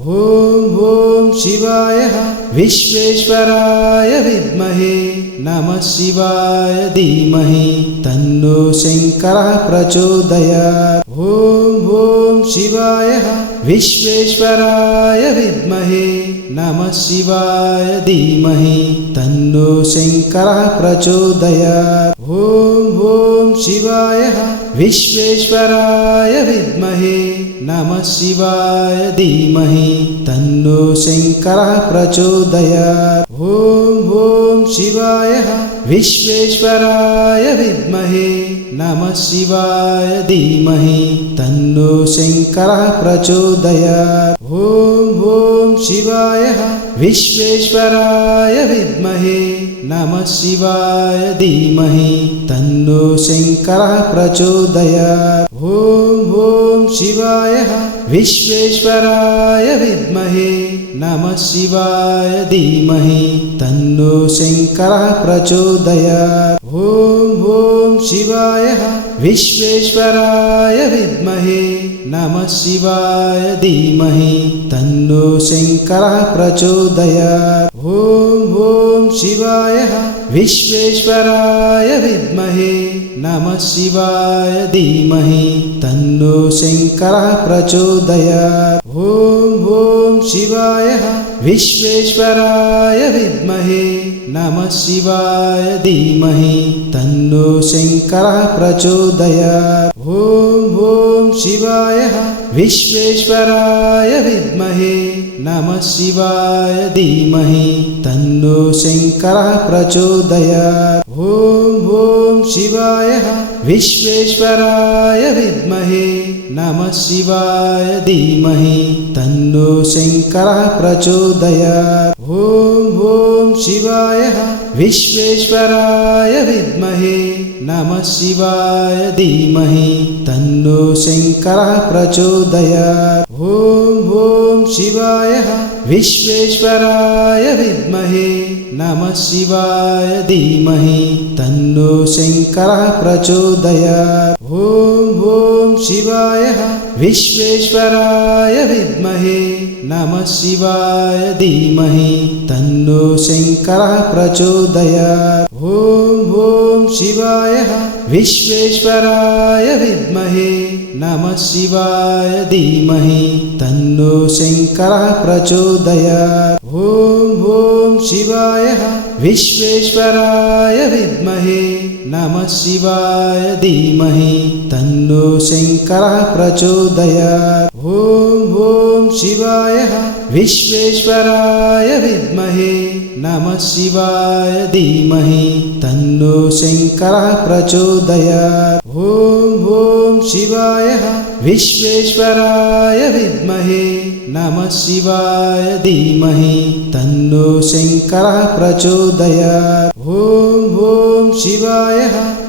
ॐ शिवाय विश्वेश्वराय विद्महे नमः शिवाय धीमहि तन्नो शंकरः प्रचोदयात्। ॐ शिवाय विश्वेश्वराय विद्महे नमः शिवाय धीमहि तन्नो शंकरः प्रचोदयात्। ॐ शिवाय विश्वेश्वराय विद्महे नमः शिवाय धीमहि तन्नो शंकरः प्रचोदयात्। ॐ शिवाय विश्वेश्वराय विद्महे नमः शिवाय धीमहि तन्नो शंकरः प्रचोदयात्। ॐ शिवाय विश्वेश्वराय विद्महे नमः शिवाय धीमहि तन्नो शंकरः प्रचोदयात्। ॐ शिवाय विश्वेश्वराय विद्महे नमः शिवाय धीमहि तन्नो शंकरः प्रचोदयात्। ॐ शिवाय विश्वेश्वराय विद्महे नमः शिवाय धीमहि तन्नो शंकरः प्रचोदयात्। ॐ शिवाय विश्वेश्वराय विद्महे नमः शिवाय धीमहि तन्नो शंकरः प्रचोदयात्। ॐ शिवाय विश्वेश्वराय विद्महे नमः शिवाय धीमहि तन्नो शंकरः प्रचोदयात्। ॐ शिवाय विश्वेश्वराय विद्महे नमः शिवाय धीमहि तन्नो शंकरः प्रचोदयात्। ॐ शिवाय विश्वेश्वराय विद्महे नमः शिवाय धीमहि तन्नो शंकरः प्रचोदयात्। ॐ शिवाय विश्वेश्वराय विद्महे नमः शिवाय धीमहि तन्नो शंकरः प्रचोदयात्। ॐ शिवाय विश्वेश्वराय विद्महे नमः शिवाय धीमहि तन्नो शंकरः प्रचोदयात्। ॐ शिवाय विश्वेश्वराय विद्महे नमः शिवाय धीमहि तन्नो शंकरः प्रचोदयात्। ॐ शिवाय विश्वेश्वराय विद्महे नमः शिवाय धीमहि तन्नो शंकरः प्रचोदयात्। ॐ शिवाय विश्वेश्वराय विद्महे नमः शिवाय धीमहि तन्नो शंकरः प्रचोदयात्। ॐ शिवाय विश्वेश्वराय विद्महे नमः शिवाय धीमहि तन्नो शंकरः प्रचोदयात्। ॐ शिवाय विश्वेश्वराय विद्महे नमः शिवाय धीमहि तन्नो शंकरः प्रचोदयात्। ॐ शिवाय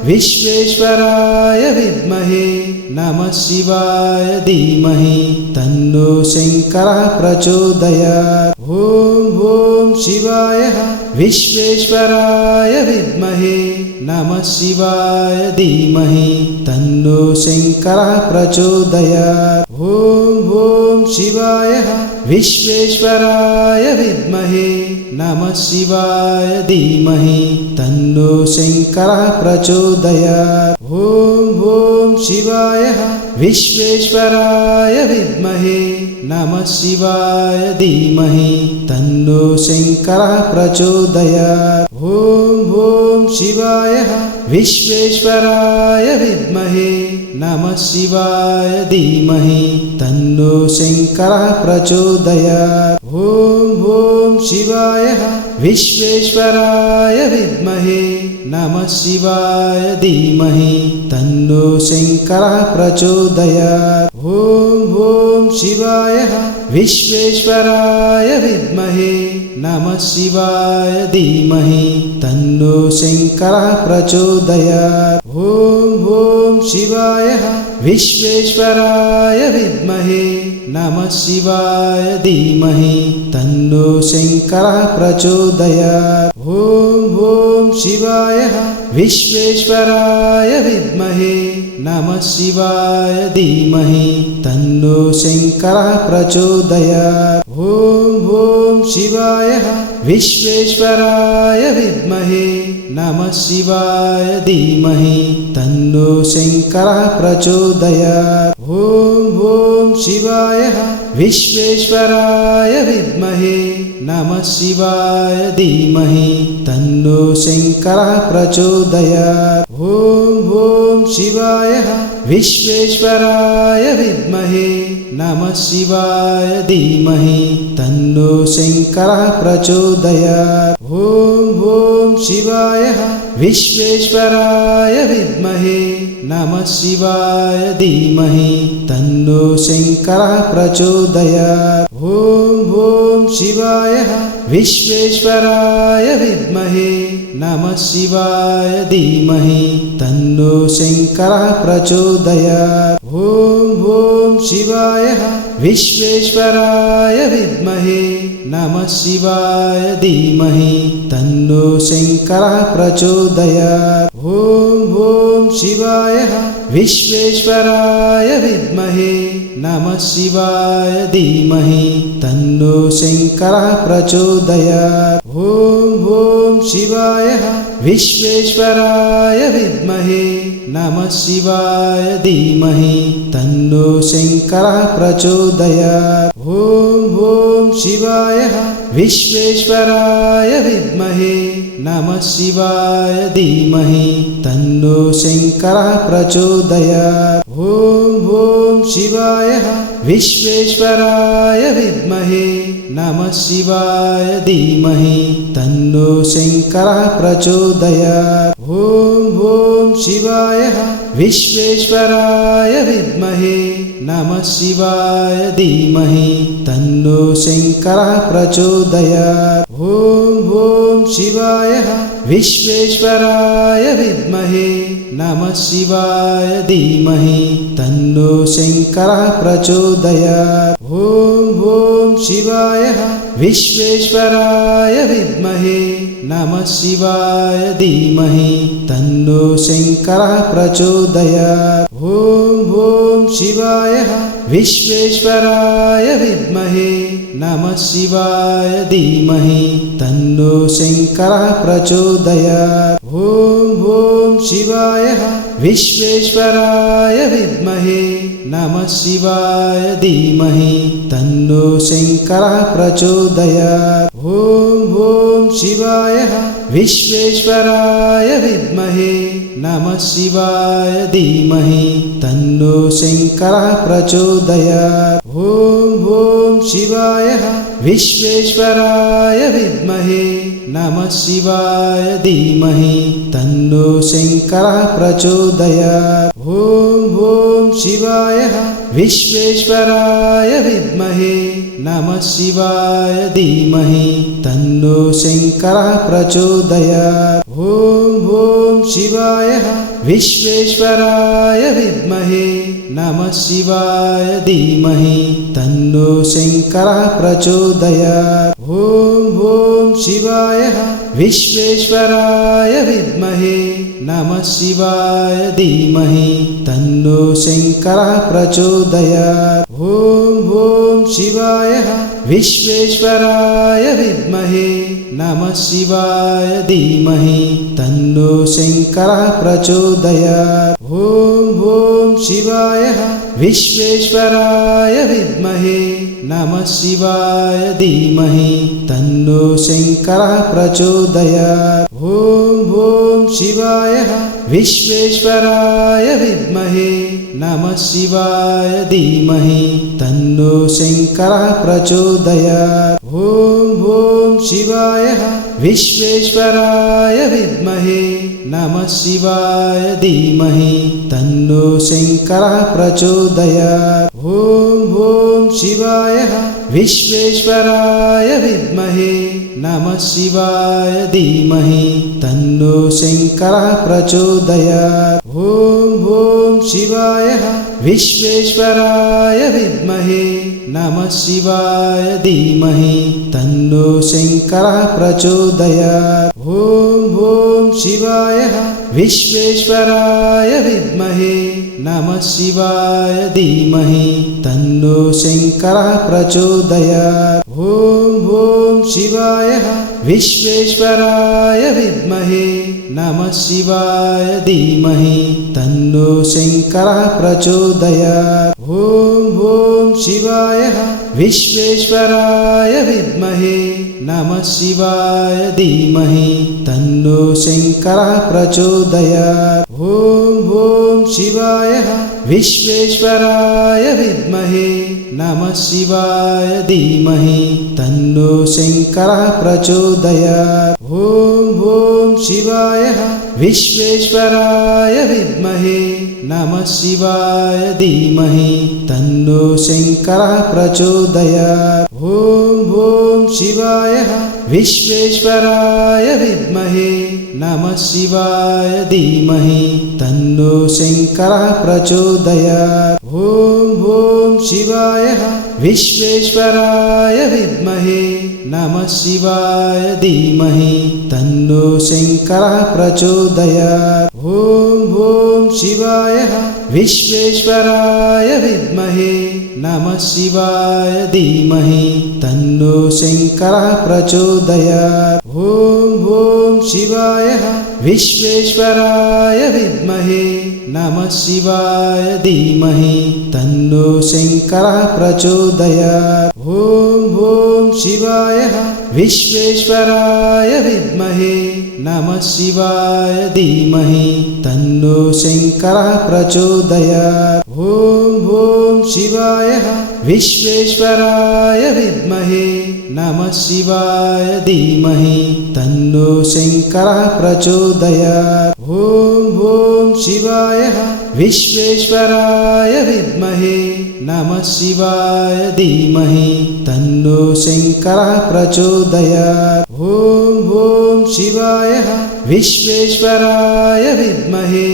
विश्वेश्वराय विद्महे नमः शिवाय धीमहि तन्नो शंकरः प्रचोदयात्। ॐ शिवाय विश्वेश्वराय विद्महे नमः शिवाय धीमहि तन्नो शंकरः प्रचोदयात्। ॐ शिवाय विश्वेश्वराय विद्महे नमः शिवाय धीमहि तन्नो शंकरः प्रचोदयात्। ॐ शिवाय विश्वेश्वराय विद्महे नमः शिवाय धीमहि तन्नो शंकरः प्रचोदयात्। ॐ शिवाय विश्वेश्वराय विद्महे नमः शिवाय धीमहि तन्नो शंकरः प्रचोदयात्। ॐ शिवाय विश्वेश्वराय विद्महे नमः शिवाय धीमहि तन्नो शंकरः प्रचोदयात्। ॐ शिवाय विश्वेश्वराय विद्महे नमः शिवाय धीमहि तन्नो शंकरः प्रचोदयात्। ॐ शिवाय विश्वेश्वराय विद्महे नमः शिवाय धीमहि तन्नो शंकरः प्रचोदयात्। ॐ शिवाय विश्वेश्वराय विद्महे नमः शिवाय धीमहि तन्नो शंकरः प्रचोदयात्। शिवाय विश्वेश्वराय विद्महे नमः शिवाय धीमहि तन्नो शङ्करः प्रचोदयात् ॐ शिवाय विश्वेश्वराय विद्महे नमः शिवाय धीमहि तन्नो शङ्करः प्रचोदयात् ॐ शिवाय विश्वेश्वराय विद्महे नमः शिवाय धीमहि तन्नो शङ्करः प्रचोदयात् ॐ शिवाय विश्वेश्वराय विद्महे नमः शिवाय धीमहि तन्नो शङ्करः प्रचोदयात् ॐ शिवाय विश्वेश्वराय विद्महे नमः शिवाय धीमहि तन्नो शङ्करः प्रचोदयात् ॐ शिवाय विश्वेश्वराय विद्महे नमः शिवाय धीमहि तन्नो शङ्करः प्रचोदयात् ॐ शिवाय विश्वेश्वराय विद्महे नमः शिवाय धीमहि तन्नो शङ्करः प्रचोदयात् ॐ शिवाय विश्वेश्वराय विद्महे नमः शिवाय धीमहि तन्नो शङ्करः प्रचोदयात् ॐ शिवाय विश्वेश्वराय विद्महे नमः शिवाय धीमहि तन्नो शङ्करः प्रचोदयात् ॐ शिवाय विश्वेश्वराय विद्महे नमः शिवाय धीमहि तन्नो शङ्करः प्रचोदयात् ॐ शिवाय विश्वेश्वराय विद्महे नमः शिवाय धीमहि तन्नो शङ्करः प्रचोदयात् ॐ शिवाय विश्वेश्वराय विद्महे नमः शिवाय धीमहि तन्नो शङ्करः प्रचोदयात् ॐ शिवाय विश्वेश्वराय विद्महे नमः शिवाय धीमहि तन्नो शङ्करः प्रचोदयात् ॐ शिवाय विश्वेश्वराय विद्महे नमः शिवाय धीमहि तन्नो शङ्करः प्रचोदयात् ॐ शिवाय विश्वेश्वराय विद्महे नमः शिवाय धीमहि तन्नो शङ्करः प्रचोदयात् ॐ शिवाय विश्वेश्वराय विद्महे नमः शिवाय धीमहि तन्नो शङ्करः प्रचोदयात् ॐ शिवाय विश्वेश्वराय विद्महे नमः शिवाय धीमहि तन्नो शङ्करः प्रचोदयात् ॐ शिवाय विश्वेश्वराय विद्महे नमः शिवाय धीमहि तन्नो शङ्करः प्रचोदयात् ॐ शिवाय विश्वेश्वराय विद्महे नमः शिवाय धीमहि तन्नो शङ्करः प्रचोदयात् ॐ शिवाय विश्वेश्वराय विद्महे नमः शिवाय धीमहि तन्नो शङ्करः प्रचोदयात् ॐ शिवाय विश्वेश्वराय विद्महे नमः शिवाय धीमहि तन्नो शङ्करः प्रचोदयात् ॐ शिवाय विश्वेश्वराय विद्महे नमः शिवाय धीमहि तन्नो शङ्करः प्रचोदयात् ॐ शिवाय विश्वेश्वराय विद्महे नमः शिवाय धीमहि तन्नो शङ्करः प्रचोदयात् ॐ शिवाय विश्वेश्वराय विद्महे नमः शिवाय धीमहि तन्नो शङ्करः प्रचोदयात् ॐ शिवाय विश्वेश्वराय विद्महे नमः शिवाय धीमहि तन्नो शङ्करः प्रचोदयात् ॐ शिवाय विश्वेश्वराय विद्महे नमः शिवाय धीमहि तन्नो शङ्करः प्रचोदयात् ॐ शिवाय विश्वेश्वराय विद्महे नमः शिवाय धीमहि तन्नो शङ्करः प्रचोदयात् ॐ शिवाय विश्वेश्वराय विद्महे नमः शिवाय धीमहि तन्नो शंकरः प्रचोदयात्। ॐ शिवाय विश्वेश्वराय विद्महे नमः शिवाय धीमहि तन्नो शंकरः प्रचोदयात्। ॐ शिवाय विश्वेश्वराय विद्महे नमः शिवाय धीमहि तन्नो शंकरः प्रचोदयात्। ॐ शिवाय विश्वेश्वराय विद्महे नमः शिवाय धीमहि तन्नो शंकरः प्रचोदयात्। ॐ शिवाय विश्वेश्वराय विद्महे नमः शिवाय धीमहि तन्नो शंकरः प्रचोदयात्। ॐ शिवाय विश्वेश्वराय विद्महे नमः शिवाय धीमहि तन्नो शंकरः प्रचोदयात्। ॐ शिवाय विश्वेश्वराय विद्महे नमः शिवाय धीमहि तन्नो शंकरः प्रचोदयात्। ॐ शिवाय विश्वेश्वराय विद्महे नमः शिवाय धीमहि तन्नो शंकरः प्रचोदयात्। ॐ शिवाय विश्वेश्वराय विद्महे नमः शिवाय धीमहि तन्नो शंकरः प्रचोदयात्। ॐ शिवाय विश्वेश्वराय विद्महे नमः शिवाय धीमहि तन्नो शंकरः प्रचोदयात्। ॐ शिवाय विश्वेश्वराय विद्महे नमः शिवाय धीमहि तन्नो शंकरः प्रचोदयात्। ॐ शिवाय विश्वेश्वराय विद्महे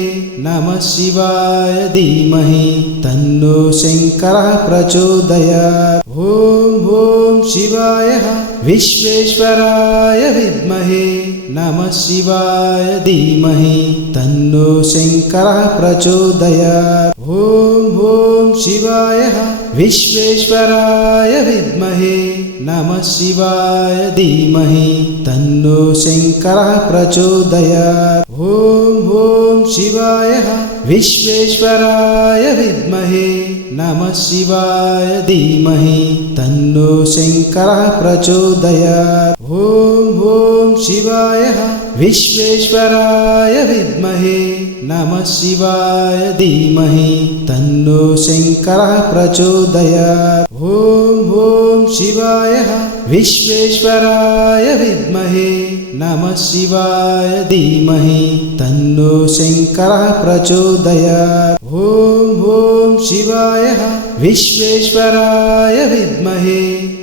नमः शिवाय धीमहि तन्नो शंकरः प्रचोदयात्। ॐ शिवाय विश्वेश्वराय विद्महे नमः शिवाय धीमहि तन्नो शंकरः प्रचोदयात्। ॐ शिवाय विश्वेश्वराय विद्महे नमः शिवाय धीमहि तन्नो शंकरः प्रचोदयात्। ॐ शिवाय विश्वेश्वराय विद्महे नमः शिवाय धीमहि तन्नो शंकरः प्रचोदयात्। ॐ शिवाय विश्वेश्वराय विद्महे नमः शिवाय धीमहि तन्नो शंकरः प्रचोदयात्। ॐ शिवाय विश्वेश्वराय विद्महे नमः शिवाय धीमहि तन्नो शंकरः प्रचोदयात्। ॐ शिवाय विश्वेश्वराय विद्महे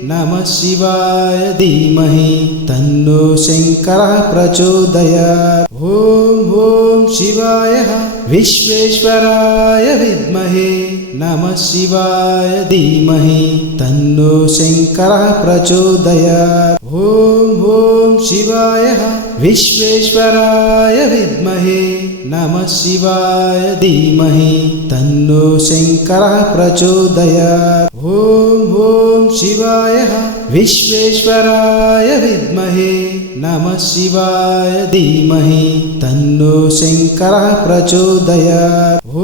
नमः शिवाय धीमहि तन्नो शंकरः प्रचोदयात्। ॐ शिवाय विश्वेश्वराय विद्महे नमः शिवाय धीमहि तन्नो शंकरः प्रचोदयात्। ॐ शिवाय विश्वेश्वराय विद्महे नमः शिवाय धीमहि तन्नो शंकरः प्रचोदयात्। ॐ शिवाय विश्वेश्वराय विद्महे नमः शिवाय धीमहि तन्नो शंकरः प्रचोदयात्। ॐ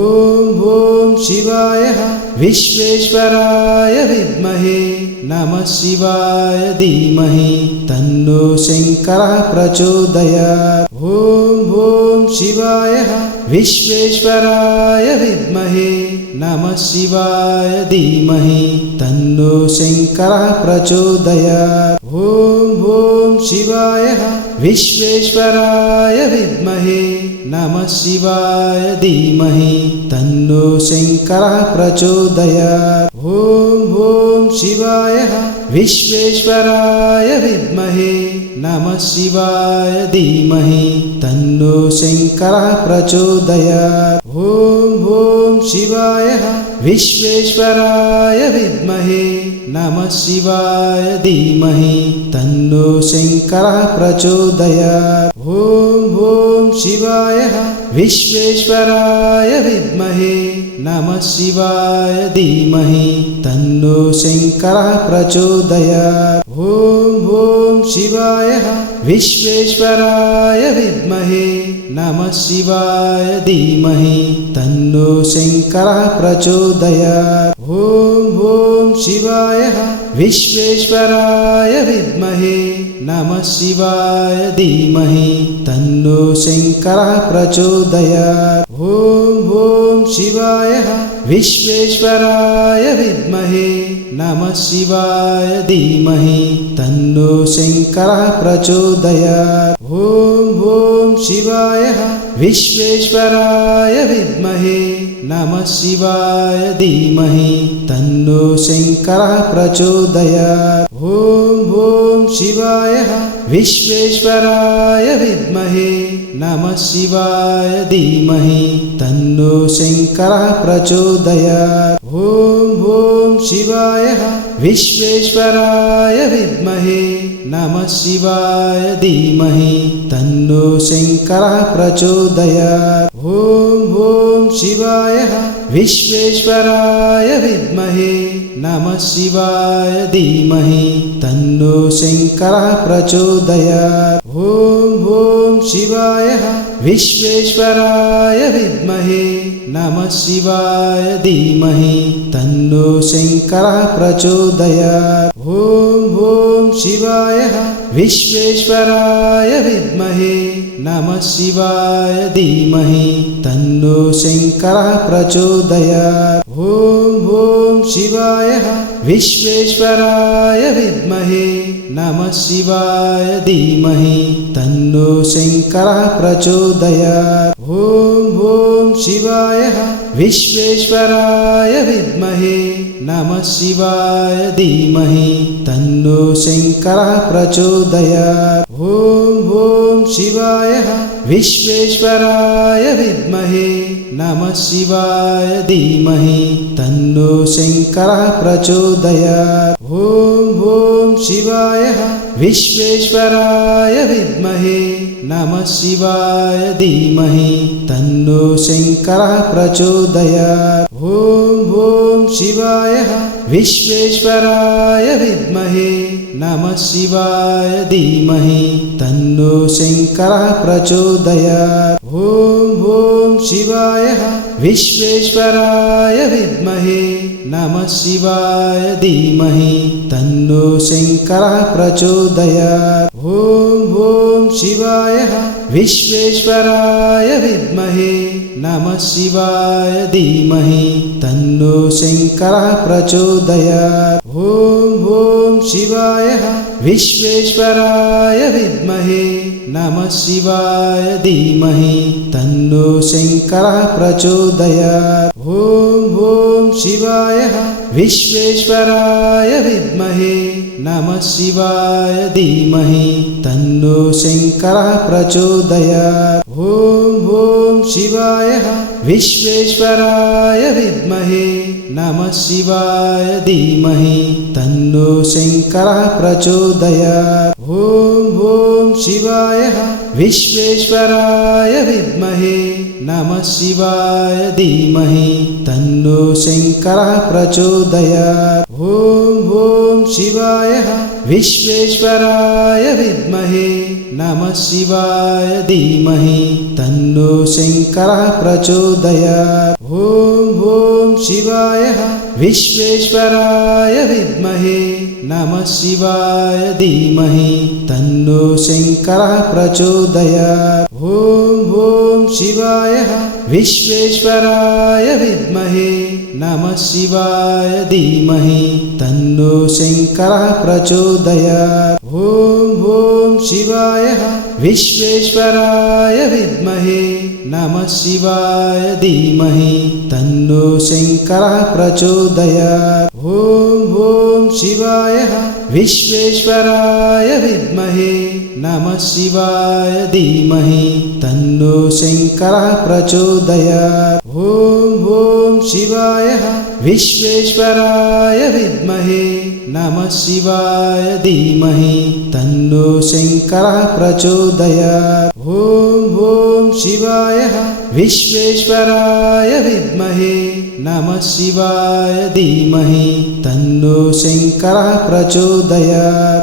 शिवाय विश्वेश्वराय विद्महे नमः शिवाय धीमहि तन्नो शंकरः प्रचोदयात्। ॐ शिवाय विश्वेश्वराय विद्महे नमः शिवाय धीमहि तन्नो शंकरः प्रचोदयात्। ॐ शिवाय विश्वेश्वराय विद्महे नमः शिवाय धीमहि तन्नो शंकरः प्रचोदयात्। ॐ शिवाय विश्वेश्वराय विद्महे नमः शिवाय धीमहि तन्नो शंकरः प्रचोदयात्। ॐ शिवाय विश्वेश्वराय विद्महे नमः शिवाय धीमहि तन्नो शंकरः प्रचोदयात्। ॐ शिवाय विश्वेश्वराय विद्महे नमः शिवाय धीमहि तन्नो शंकरः प्रचोदयात्। ॐ शिवाय विश्वेश्वराय विद्महे नमः शिवाय धीमहि तन्नो शंकरः प्रचोदयात्। ॐ शिवाय विश्वेश्वराय विद्महे नमः शिवाय धीमहि तन्नो शंकरः प्रचोदयात्। ॐ शिवाय विश्वेश्वराय विद्महे नमः शिवाय धीमहि तन्नो शंकरः प्रचोदयात्। ॐ शिवाय विश्वेश्वराय विद्महे नमः शिवाय धीमहि तन्नो शंकरः प्रचोदयात्। ॐ शिवाय विश्वेश्वराय विद्महे नमः शिवाय धीमहि तन्नो शंकरः प्रचोदयात्। ॐ शिवाय विश्वेश्वराय विद्महे नमः शिवाय धीमहि तन्नो शंकरः प्रचोदयात्। ॐ शिवाय विश्वेश्वराय विद्महे नमः शिवाय धीमहि तन्नो शंकरः प्रचोदयात्। ॐ शिवाय विश्वेश्वराय विद्महे नमः शिवाय धीमहि तन्नो शंकरः प्रचोदयात्। ॐ शिवाय विश्वेश्वराय विद्महे नमः शिवाय धीमहि तन्नो शंकरः प्रचोदयात्। ॐ शिवाय विश्वेश्वराय विद्महे नमः शिवाय धीमहि तन्नो शंकरः प्रचोदयात्। ॐ शिवाय विश्वेश्वराय विद्महे नमः शिवाय धीमहि तन्नो शंकरः प्रचोदयात्। ॐ शिवाय विश्वेश्वराय विद्महे नमः शिवाय धीमहि तन्नो शंकरः प्रचोदयात्। ॐ शिवाय विश्वेश्वराय विद्महे नमः शिवाय धीमहि तन्नो शंकरः प्रचोदयात्। ॐ शिवाय विश्वेश्वराय विद्महे नमः शिवाय धीमहि तन्नो शंकरः प्रचोदयात्। ॐ शिवाय विश्वेश्वराय विद्महे नमः शिवाय धीमहि तन्नो शंकरः प्रचोदयात्। ॐ शिवाय विश्वेश्वराय विद्महे नमः शिवाय धीमहि तन्नो शंकरः प्रचोदयात्। ॐ शिवाय विश्वेश्वराय विद्महे नमः शिवाय धीमहि तन्नो शंकरः प्रचोदयात्। ॐ शिवाय विश्वेश्वराय विद्महे नमः शिवाय धीमहि तन्नो शंकरः प्रचोदयात्। ॐ शिवाय विश्वेश्वराय विद्महे नमः शिवाय धीमहि तन्नो शंकरः प्रचोदयात्। ॐ शिवाय विश्वेश्वराय विद्महे नमः शिवाय धीमहि तन्नो शंकरः प्रचोदयात्। ॐ शिवाय विश्वेश्वराय विद्महे नमः शिवाय धीमहि तन्नो शंकरः प्रचोदयात्। ॐ शिवाय विश्वेश्वराय विद्महे नमः शिवाय धीमहि तन्नो शंकरः प्रचोदयात्। ॐ शिवाय विश्वेश्वराय विद्महे नमः शिवाय धीमहि तन्नो शंकरः प्रचोदयात्। ॐ शिवाय विश्वेश्वराय विद्महे नमः शिवाय धीमहि तन्नो शंकरः प्रचोदयात्। ॐ शिवाय विश्वेश्वराय विद्महे नमः शिवाय धीमहि तन्नो शंकरः प्रचोदयात्। ॐ शिवाय विश्वेश्वराय विद्महे नमः शिवाय धीमहि तन्नो शंकरः प्रचोदयात्। ॐ शिवाय विश्वेश्वराय विद्महे नमः शिवाय धीमहि तन्नो शंकरः प्रचोदयात्।